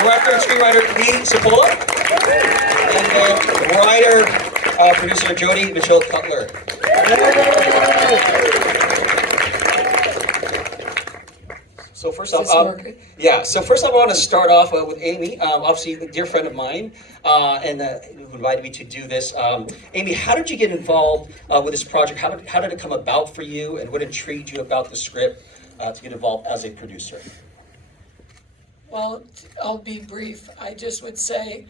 director and screenwriter Lee Cipolla, and writer, producer Jody Michelle Cutler. So first off, I want to start off with Amy. Obviously, a dear friend of mine, and who invited me to do this. Amy, how did you get involved with this project? How did it come about for you, and what intrigued you about the script to get involved as a producer? Well, I'll be brief. I just would say,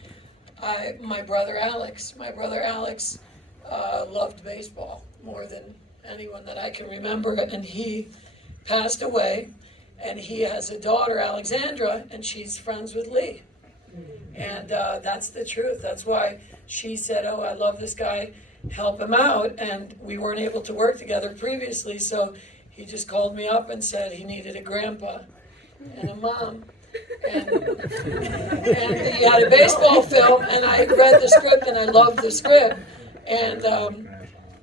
my brother Alex loved baseball more than anyone that I can remember, and he passed away. And he has a daughter, Alexandra, and she's friends with Lee. And that's the truth. That's why she said, oh, I love this guy, help him out. And we weren't able to work together previously, so he just called me up and said he needed a grandpa and a mom. And he had a baseball film, and I read the script, and I loved the script. And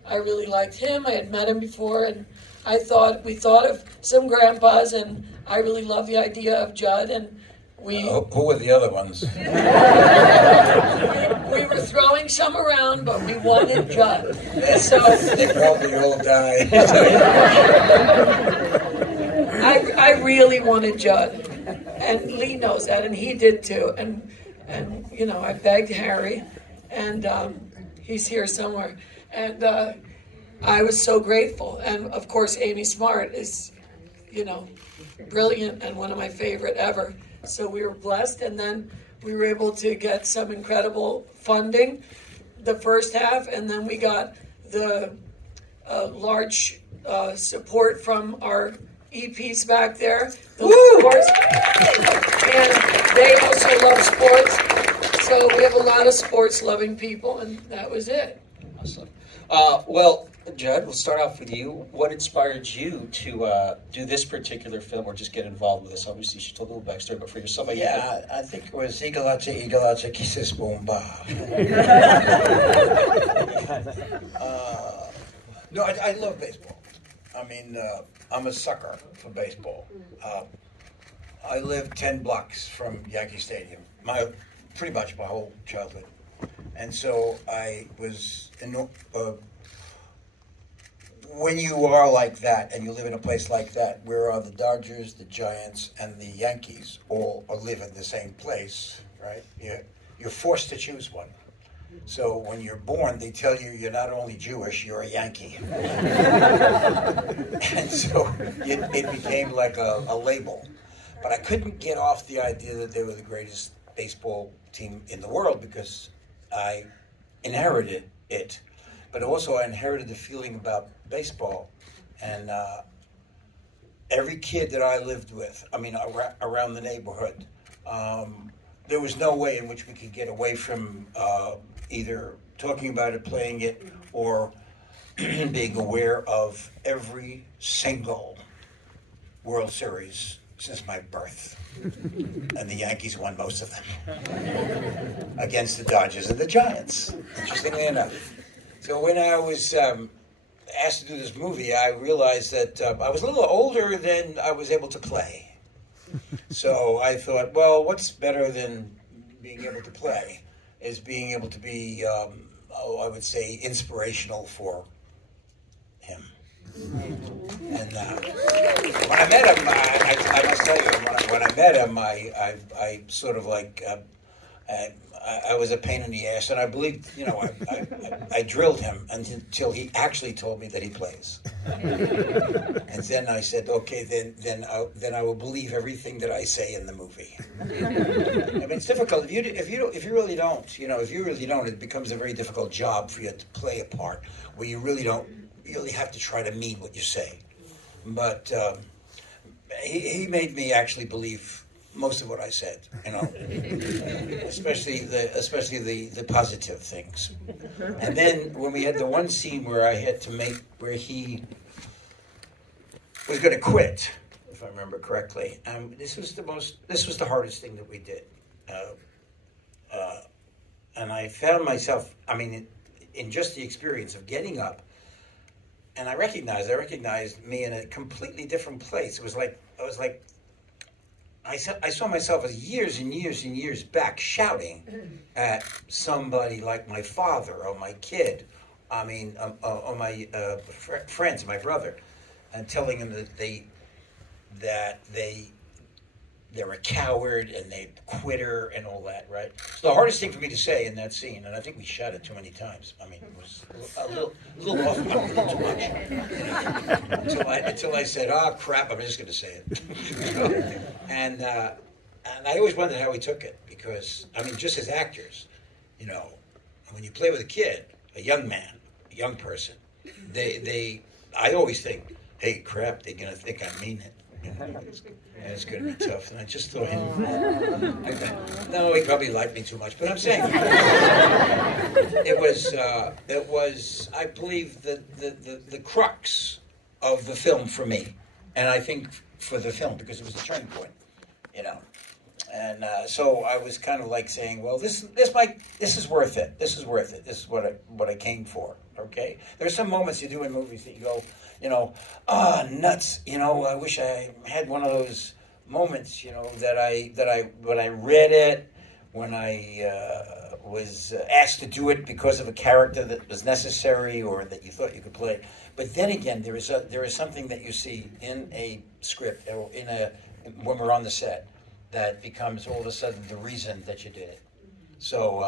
I really liked him. I had met him before, and we thought of some grandpas, and I really love the idea of Judd, and who were the other ones? we were throwing some around, but we wanted Judd. So they probably all died. I really wanted Judd, and Lee knows that, and he did too. And you know, I begged Harry, and he's here somewhere, and I was so grateful. And of course, Amy Smart is, you know, brilliant and one of my favorite ever. So we were blessed, and then we were able to get some incredible funding the first half, and then we got the large support from our EPs back there, the sports, and they also love sports. So we have a lot of sports-loving people, and that was it. Awesome. Well, Judd, we'll start off with you. What inspired you to do this particular film, or just get involved with this? Obviously, she told a little backstory, but for yourself, I think it was Igalacha Kisses Bomba. No, I love baseball. I mean, I'm a sucker for baseball. I lived 10 blocks from Yankee Stadium, pretty much my whole childhood. And so I was when you are like that and you live in a place like that, where the Dodgers, the Giants, and the Yankees all live in the same place, right? You're forced to choose one. So when you're born, they tell you you're not only Jewish, you're a Yankee. And so it became like a label. But I couldn't get off the idea that they were the greatest baseball team in the world, because I inherited it. But also I inherited the feeling about baseball. And every kid that I lived with, I mean, around the neighborhood, there was no way in which we could get away from either talking about it, playing it, or being aware of every single World Series since my birth. And the Yankees won most of them against the Dodgers and the Giants, interestingly enough. So when I was asked to do this movie, I realized that I was a little older than I was able to play. So I thought, well, what's better than being able to play is being able to be, I would say, inspirational for him. And when I met him, I must tell you, when I met him, I sort of like, I was a pain in the ass, and I believed, you know, I drilled him until he actually told me that he plays. And then I said, okay, then I will believe everything that I say in the movie. I mean, it's difficult if you really don't, it becomes a very difficult job for you to play a part where you really have to try to mean what you say. But he made me actually believe most of what I said, you know, especially the positive things. And then when we had the one scene where I had to where he was going to quit, if I remember correctly, this was the hardest thing that we did, and I found myself, I mean, in just the experience of getting up, and I recognized me in a completely different place. It was like I was like I saw myself as years and years and years back shouting at somebody like my father or my kid, or my friends, my brother, and telling them that they're a coward and they quitter and all that, right? So the hardest thing for me to say in that scene, and I think we shot it too many times. I mean, it was a little off, a little too much. Until I said, "Oh crap, I'm just going to say it." And I always wondered how he took it, because I mean, just as actors, you know, when you play with a kid, a young man, a young person, I always think, "Hey, crap, they're going to think I mean it." And it's going to be tough. And I just thought, no, he probably liked me too much. But I'm saying, it was, I believe, the crux of the film for me. And I think for the film, because it was a turning point, you know. And so I was kind of like saying, well, this is worth it. This is worth it. This is what I came for. Okay. There's some moments you do in movies that you go, you know, nuts. You know, I wish I had one of those moments. You know, that when I read it, when I was asked to do it because of a character that was necessary or that you thought you could play. But then again, there is something that you see in a script or when we're on the set that becomes all of a sudden the reason that you did it. So,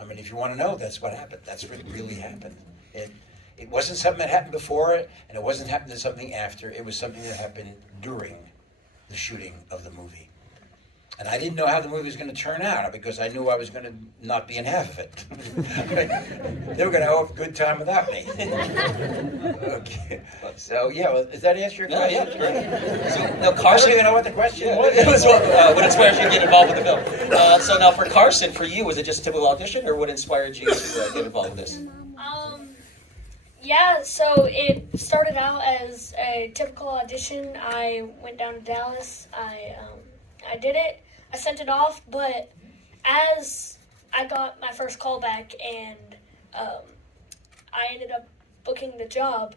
I mean, if you want to know, that's what happened. That's what really happened. It wasn't something that happened before it, and it wasn't happening something after. It was something that happened during the shooting of the movie. And I didn't know how the movie was going to turn out, because I knew I was going to not be in half of it. They were going to have a good time without me. Okay. So, yeah, does that answer your question? Yeah, great. So, now, Carson, I don't even know what the question was. It was what inspired you to get involved with the film. So now for Carson, for you, was it just a typical audition, or what inspired you to get involved with this? Yeah, so it started out as a typical audition. I went down to Dallas. I did it. I sent it off, but as I got my first call back and I ended up booking the job,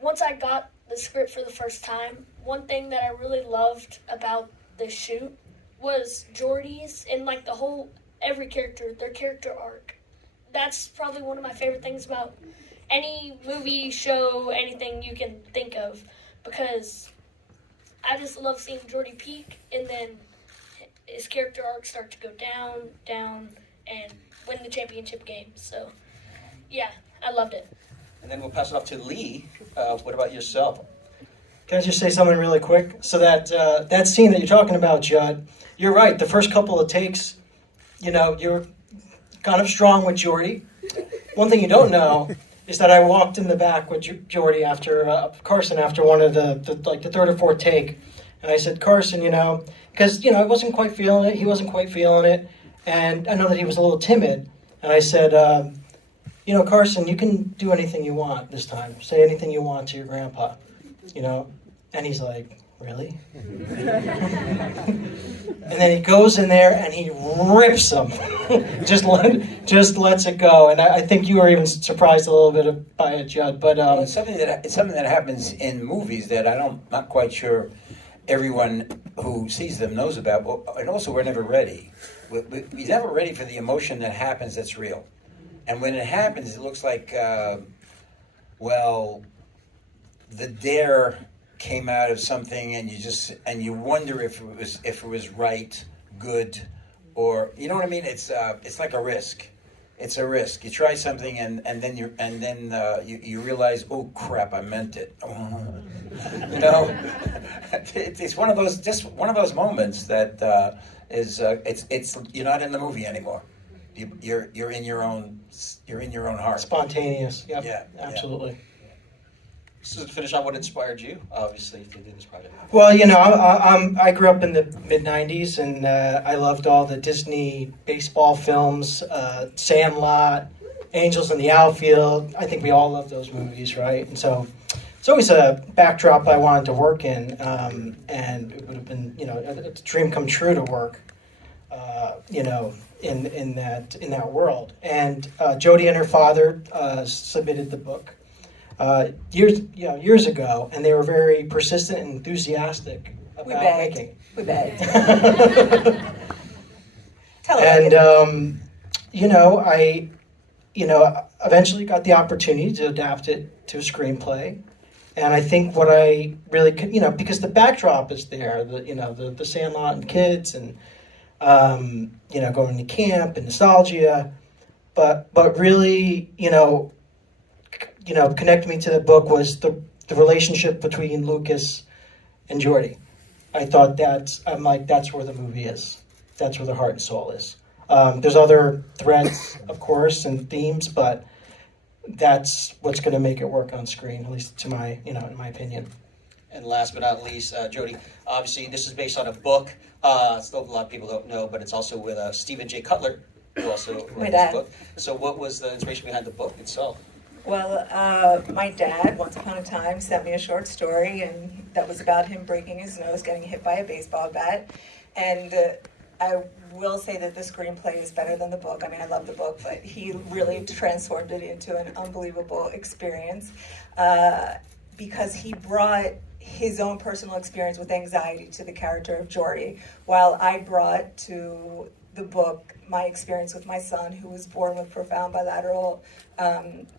once I got the script for the first time, one thing that I really loved about the shoot was Jordy's and like every character, their character arc. That's probably one of my favorite things about any movie, show, anything you can think of, because I just love seeing Jordy peak and then his character arc start to go down, and win the championship game. So, yeah, I loved it. And then we'll pass it off to Lee. What about yourself? Can I just say something really quick? So that scene that you're talking about, Judd, you're right. The first couple of takes, you know, you're kind of strong with Jordy. One thing you don't know is that I walked in the back with Jordy after Carson after one of the third or fourth take, and I said, Carson, you know, because I wasn't quite feeling it, he wasn't quite feeling it, and I know that he was a little timid, and I said, Carson, you can do anything you want this time. Say anything you want to your grandpa, and he's like, really? And then he goes in there and he rips them. just lets it go. And I think you were even surprised a little bit by it, Judd. But it's something that happens in movies that not quite sure everyone who sees them knows about. And also, we're never ready. We're never ready for the emotion that happens that's real. And when it happens, it looks like, the dare came out of something, and you wonder if it was right, good, or you know what I mean. It's like a risk. It's a risk. You try something, and then you realize, oh crap, I meant it. It's one of those moments that it's you're not in the movie anymore. You're in your own heart. Spontaneous. Yep. Yeah. Absolutely. Yeah. So to finish on what inspired you, obviously, to do this project. Well, I grew up in the mid-'90s, and I loved all the Disney baseball films, Sandlot, Angels in the Outfield. I think we all love those movies, right? And so it's always a backdrop I wanted to work in, and it would have been, a dream come true to work, in that world. And Jody and her father submitted the book years ago, and they were very persistent and enthusiastic about begged. making. We begged. Tell us. And I eventually got the opportunity to adapt it to a screenplay. And I think what I really could, because the backdrop is there, the Sandlot and kids and, going to camp and nostalgia. But really, connected me to the book was the relationship between Lucas and Jordy. I thought that's where the movie is. That's where the heart and soul is. There's other threads, of course, and themes, but that's what's going to make it work on screen, at least in my opinion. And last but not least, Jody, obviously this is based on a book. Still a lot of people don't know, but it's also with Stephen J. Cutler, who also wrote this book. So what was the inspiration behind the book itself? Well, my dad, once upon a time, sent me a short story, and that was about him breaking his nose, getting hit by a baseball bat. And I will say that the screenplay is better than the book. I mean, I love the book, but he really transformed it into an unbelievable experience because he brought his own personal experience with anxiety to the character of Jordy, while I brought to the book my experience with my son, who was born with profound bilateral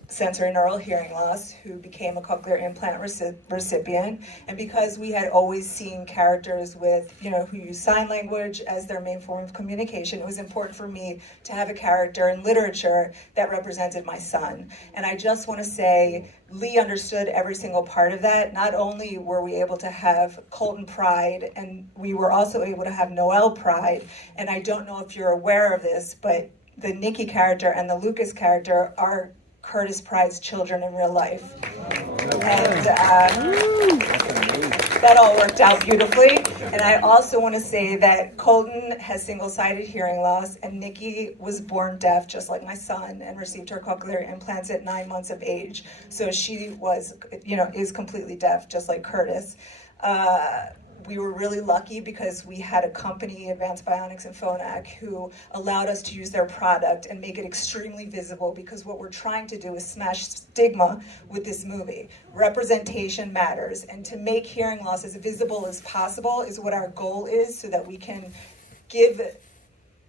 sensory neural hearing loss, who became a cochlear implant recipient. And because we had always seen characters with, who use sign language as their main form of communication, it was important for me to have a character in literature that represented my son. And I just want to say, Lee understood every single part of that. Not only were we able to have Colton pride, and we were also able to have Noelle pride. And I don't know if you're aware of this, but the Nikki character and the Lucas character are Curtis Pride's children in real life. And that all worked out beautifully. And I also want to say that Colton has single-sided hearing loss, and Nikki was born deaf, just like my son, and received her cochlear implants at 9 months of age. So she was, is completely deaf, just like Curtis. We were really lucky because we had a company, Advanced Bionics and Phonak, who allowed us to use their product and make it extremely visible, because what we're trying to do is smash stigma with this movie. Representation matters, and to make hearing loss as visible as possible is what our goal is, so that we can give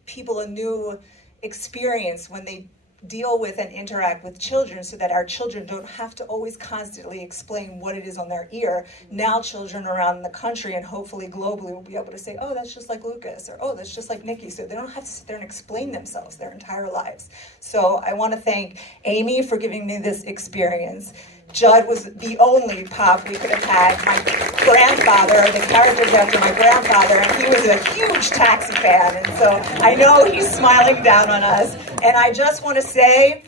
people a new experience when they deal with and interact with children, so that our children don't have to always constantly explain what it is on their ear. Now children around the country and hopefully globally will be able to say, oh, that's just like Lucas, or oh, that's just like Nikki, so they don't have to sit there and explain themselves their entire lives. So I want to thank Amy for giving me this experience. Judd was the only pop we could have had. My grandfather, the character's after my grandfather, and he was a huge Taxi fan, and so I know he's smiling down on us. And I just want to say,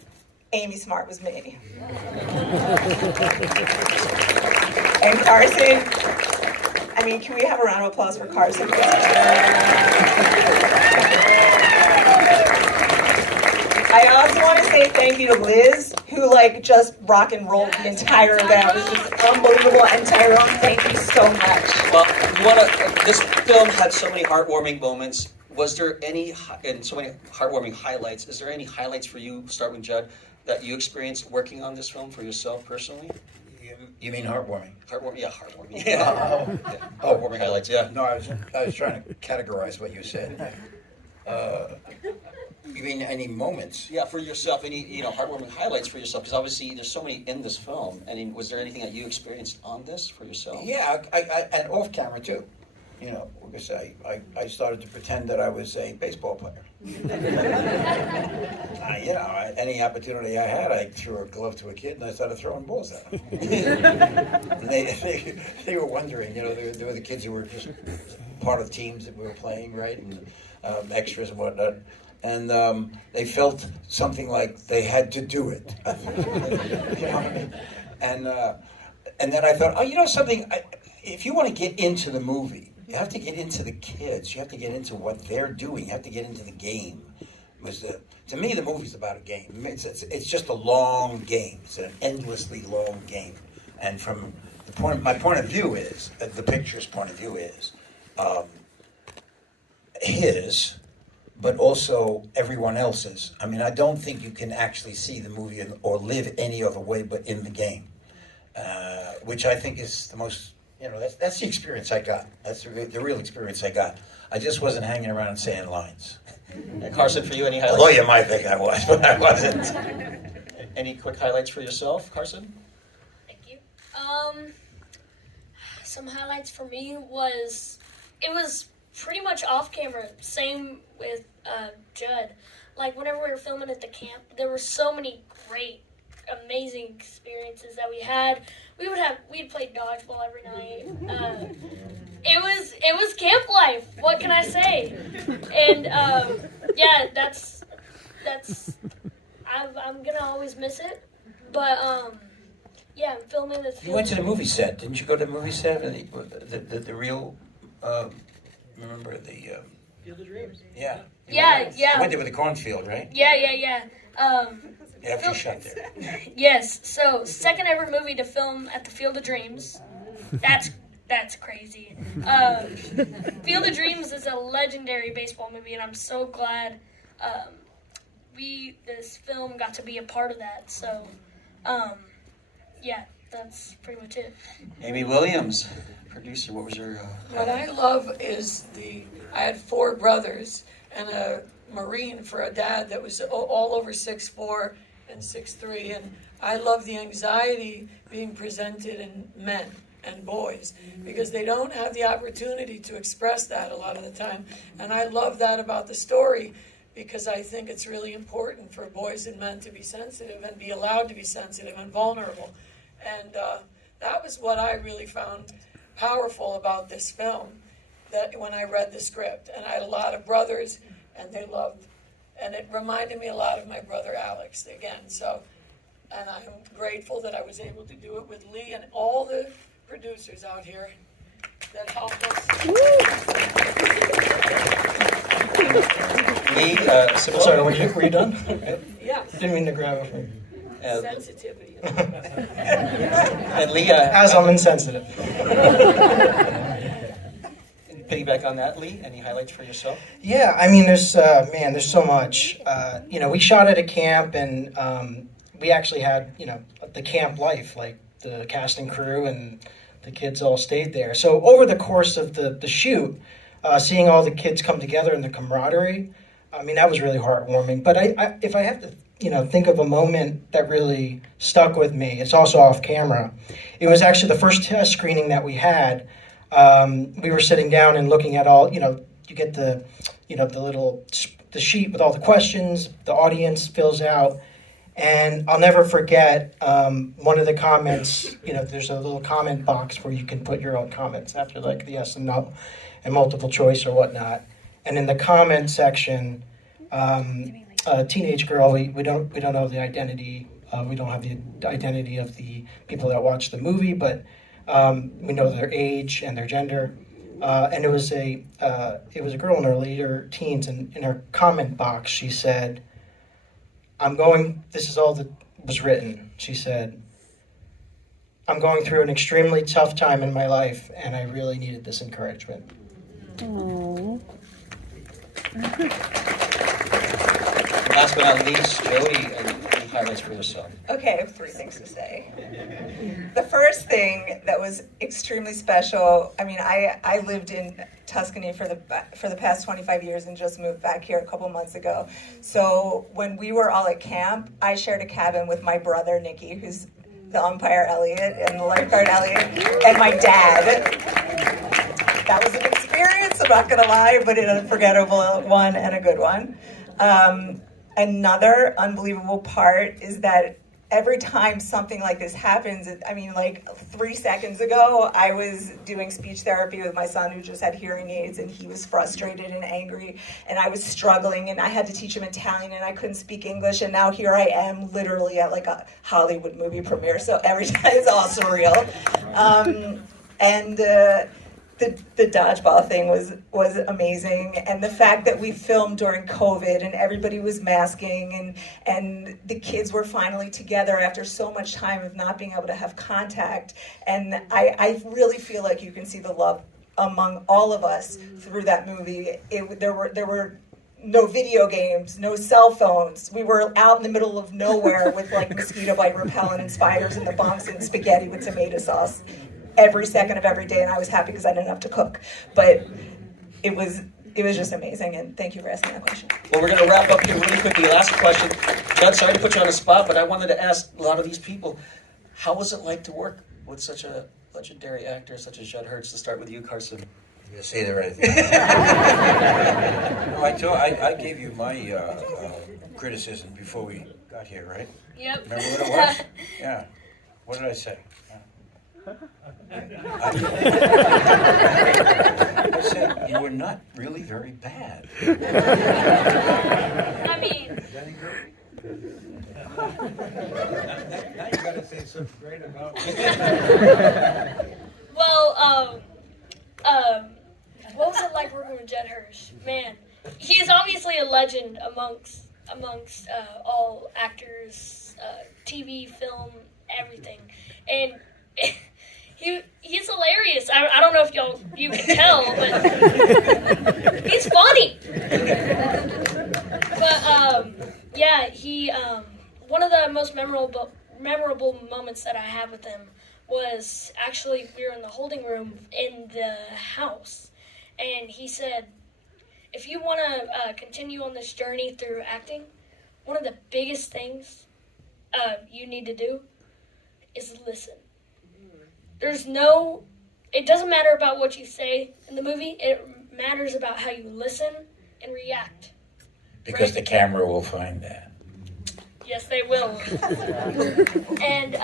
Amy Smart was me. And Carson, can we have a round of applause for Carson? I also want to say thank you to Liz, who just rock and rolled the entire event. It was just unbelievable. And Tyrone, thank you so much. Well, this film had so many heartwarming moments. Was there any, and so many heartwarming highlights, is there any highlights for you, start with Judd, that you experienced working on this film for yourself personally? You mean heartwarming? Heartwarming, yeah, heartwarming. Yeah. Heartwarming highlights, yeah. No, I was trying to categorize what you said. You mean any moments? Yeah, for yourself, any heartwarming highlights for yourself, because obviously there's so many in this film. And was there anything that you experienced on this for yourself? Yeah, I and off camera too. Because I started to pretend that I was a baseball player. Any opportunity I had, I threw a glove to a kid and I started throwing balls at him. And they were wondering, they were the kids who were just part of teams that we were playing, right? And extras and whatnot. And they felt something like they had to do it. You know what I mean? And then I thought, something, if you want to get into the movie, you have to get into the kids. You have to get into what they're doing. You have to get into the game. To me, the movie's about a game. It's just a long game. It's an endlessly long game. And from my point of view is, the picture's point of view is, his, but also everyone else's. I don't think you can actually see the movie or live any other way but in the game, which I think is the most You know, that's the experience I got. That's the real experience I got. I just wasn't hanging around saying lines. And Carson, for you, any highlights? Although you might think I was, but I wasn't. Any quick highlights for yourself, Carson? Thank you. Some highlights for me was, it was pretty much off camera. Same with Judd. Like, whenever we were filming at the camp, there were so many great, amazing experiences that we had. We'd play dodgeball every night. It was camp life. What can I say? And yeah, that's I'm gonna always miss it. But yeah, I'm filming this. You went to the movie set, didn't you? Go to the movie set and the real. Remember the. Field of Dreams. Yeah. Yeah. You went there with the cornfield, right? Yeah. Yeah, after you shot there. Yes. So, second ever movie to film at the Field of Dreams. That's crazy. Field of Dreams is a legendary baseball movie, and I'm so glad this film got to be a part of that. So, yeah, that's pretty much it. Amy Williams, producer, what was your... What I love is I had 4 brothers and a Marine for a dad that was all over 6'4" and 6'3", and I love the anxiety being presented in men and boys because they don't have the opportunity to express that a lot of the time, and I love that about the story because I think it's really important for boys and men to be sensitive and be allowed to be sensitive and vulnerable, and that was what I really found powerful about this film, that when I read the script, and I had a lot of brothers and they loved, and it reminded me a lot of my brother Alex again. So, and I'm grateful that I was able to do it with Lee and all the producers out here that helped us. Lee, Sorry, were you done? Yeah. Didn't mean to grab it from you. Sensitivity. And Lee, As I'm insensitive. piggyback on that, Lee, any highlights for yourself? Yeah, I mean, there's so much. We shot at a camp, and we actually had, the camp life, like the cast and crew and the kids all stayed there. So over the course of the shoot, seeing all the kids come together and the camaraderie, I mean, that was really heartwarming. But if I have to, think of a moment that really stuck with me, it's also off camera. It was actually the first test screening that we had. We were sitting down and looking at all, you get the sheet with all the questions, the audience fills out. And I'll never forget one of the comments, there's a little comment box where you can put your own comments after like the yes and no and multiple choice or whatnot. And in the comment section, a teenage girl, we don't know the identity, we don't have the identity of the people that watch the movie, but we know their age and their gender. And it was a girl in her later teens, and in her comment box she said, this is all that was written. She said, "I'm going through an extremely tough time in my life, and I really needed this encouragement." Aww. Last but not least, Jody, any highlights for yourself? Okay, I have 3 things to say. The first thing that was extremely special, I mean, I lived in Tuscany for the past 25 years and just moved back here a couple months ago. So when we were all at camp, I shared a cabin with my brother, Nicky, who's the umpire, Elliot, and the lifeguard, Elliot, and my dad. That was an experience, I'm not going to lie, but an unforgettable one and a good one. Another unbelievable part is that every time something like this happens, I mean, like 3 seconds ago, I was doing speech therapy with my son who just had hearing aids, and he was frustrated and angry, and I was struggling, and I had to teach him Italian, and I couldn't speak English, and now here I am literally at like a Hollywood movie premiere, so every time it's all surreal. The dodgeball thing was amazing, and the fact that we filmed during COVID and everybody was masking and the kids were finally together after so much time of not being able to have contact, and I really feel like you can see the love among all of us through that movie. There were no video games, no cell phones. We were out in the middle of nowhere with like mosquito bite repellent and spiders in the bunks and spaghetti with tomato sauce. every second of every day, and I was happy because I didn't have to cook. But it was just amazing, and thank you for asking that question. Well, we're going to wrap up here really quickly. Last question. Judd, sorry to put you on the spot, but I wanted to ask a lot of these people, how was it like to work with such a legendary actor such as Judd Hirsch? To start with you, Carson. You gonna say the right thing? No, I gave you my criticism before we got here, right? Yep. Remember what it was? Yeah. What did I say? I said you were not really very bad. I mean, Now you gotta say something great about me. well, what was it like working with Judd Hirsch? Man, he is obviously a legend amongst all actors, TV, film, everything, and he's hilarious. I don't know if you can tell, but he's funny. But yeah, he one of the most memorable moments that I had with him was actually we were in the holding room in the house, and he said, if you want to continue on this journey through acting, one of the biggest things you need to do is listen. It doesn't matter about what you say in the movie, it matters about how you listen and react. Because the camera will find that. Yes, they will. And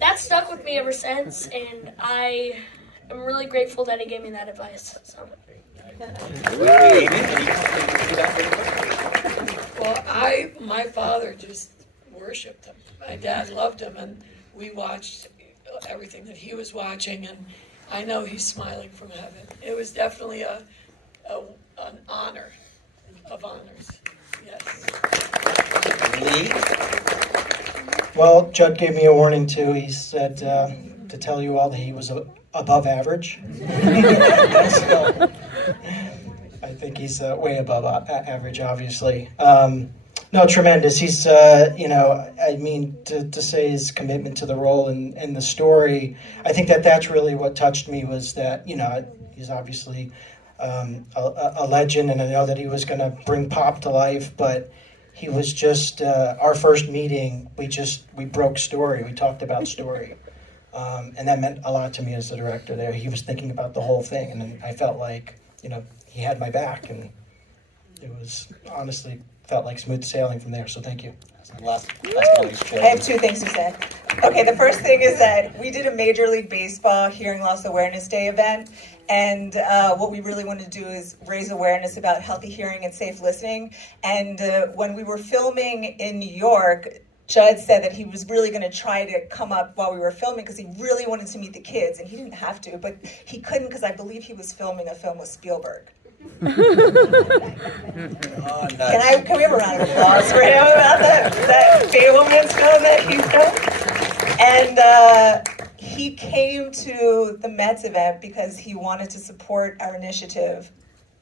that stuck with me ever since, and I am really grateful that he gave me that advice. So. Well, my father just worshipped him. My dad loved him, and we watched everything that he was watching, and I know he's smiling from heaven. It was definitely an honor of honors. Yes. Lee? Well, Judd gave me a warning too. He said to tell you all that he was above average. So, I think he's way above average, obviously. No, tremendous. He's, I mean, to say his commitment to the role and the story, I think that's really what touched me was that, he's obviously a legend, and I know that he was going to bring Pop to life, but he was just, our first meeting, we broke story. We talked about story. And that meant a lot to me as the director there. He was thinking about the whole thing, and I felt like, he had my back, and it was honestly felt like smooth sailing from there, so thank you. I have two things to say. Okay, the first thing is that we did a Major League Baseball Hearing Loss Awareness Day event, and what we really wanted to do is raise awareness about healthy hearing and safe listening. And when we were filming in New York, Judd said that he was really going to try to come up while we were filming because he really wanted to meet the kids, and he didn't have to, but he couldn't because I believe he was filming a film with Spielberg. Can we have a round of applause for him about that Fabelman's film that he filmed? And he came to the Mets event because he wanted to support our initiative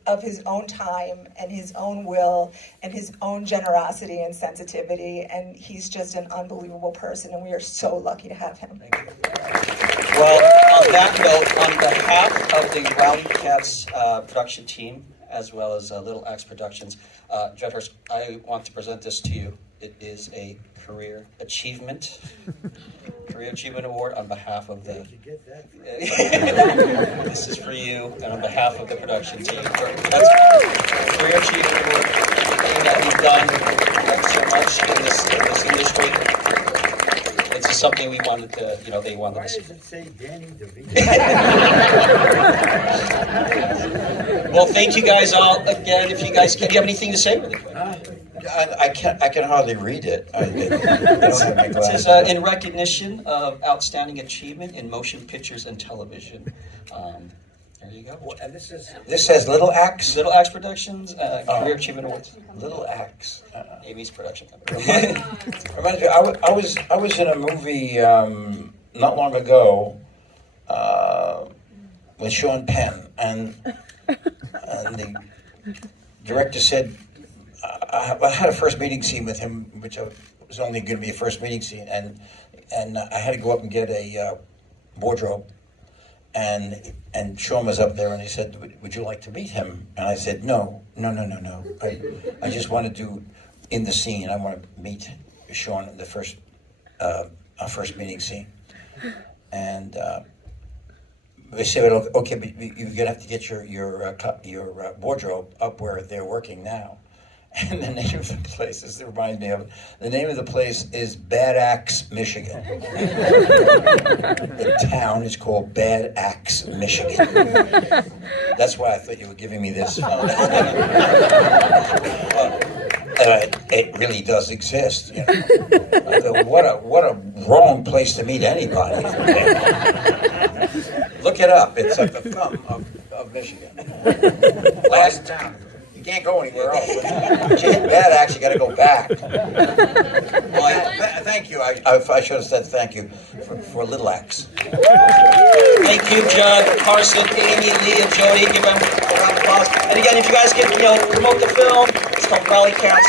of his own time and his own will and his own generosity and sensitivity, and he's just an unbelievable person, and we are so lucky to have him. Well, on that note, on behalf of the Rowdy Cats production team, as well as Little Axe Productions, Judd Hirsch, I want to present this to you. It is a Career Achievement Award on behalf of the... This is for you, and on behalf of the production team. That's Career Achievement Award, everything that you've done so much in this industry. It's just something we wanted to, they wanted Why to see. does it say Danny DeVito? Well, thank you guys all again. If you guys, do you have anything to say really quick? I can hardly read it. I don't have my This glasses. is in recognition of outstanding achievement in motion pictures and television. There you go. And this says Little Axe? Little Axe Productions, Career Achievement Awards. Little Axe. Amy's production company. Reminds me, I was in a movie not long ago with Sean Penn, and the director said, I had a first meeting scene with him, which was only going to be a first meeting scene, and I had to go up and get a wardrobe, And Sean was up there, and he said, "Would you like to meet him?" And I said, "No. I just want to do in the scene. I want to meet Sean in the first our first meeting scene." And they said, "Okay, but you're gonna have to get your wardrobe up where they're working now." And the name of the place, this reminds me of it, the name of the place is Bad Axe, Michigan. The town is called Bad Axe, Michigan. That's why I thought you were giving me this. It really does exist. You know? What a wrong place to meet anybody. Look it up. It's at the thumb of Michigan. Last town. You can't go anywhere else. But you hit Bad Axe, you got to go back. Well, thank you. I should have said thank you for Little Axe. Thank you, Judd, Carson, Amy, Lee, and Jody. Give them a round of applause. And again, if you guys can, promote the film, it's called Valley Cats.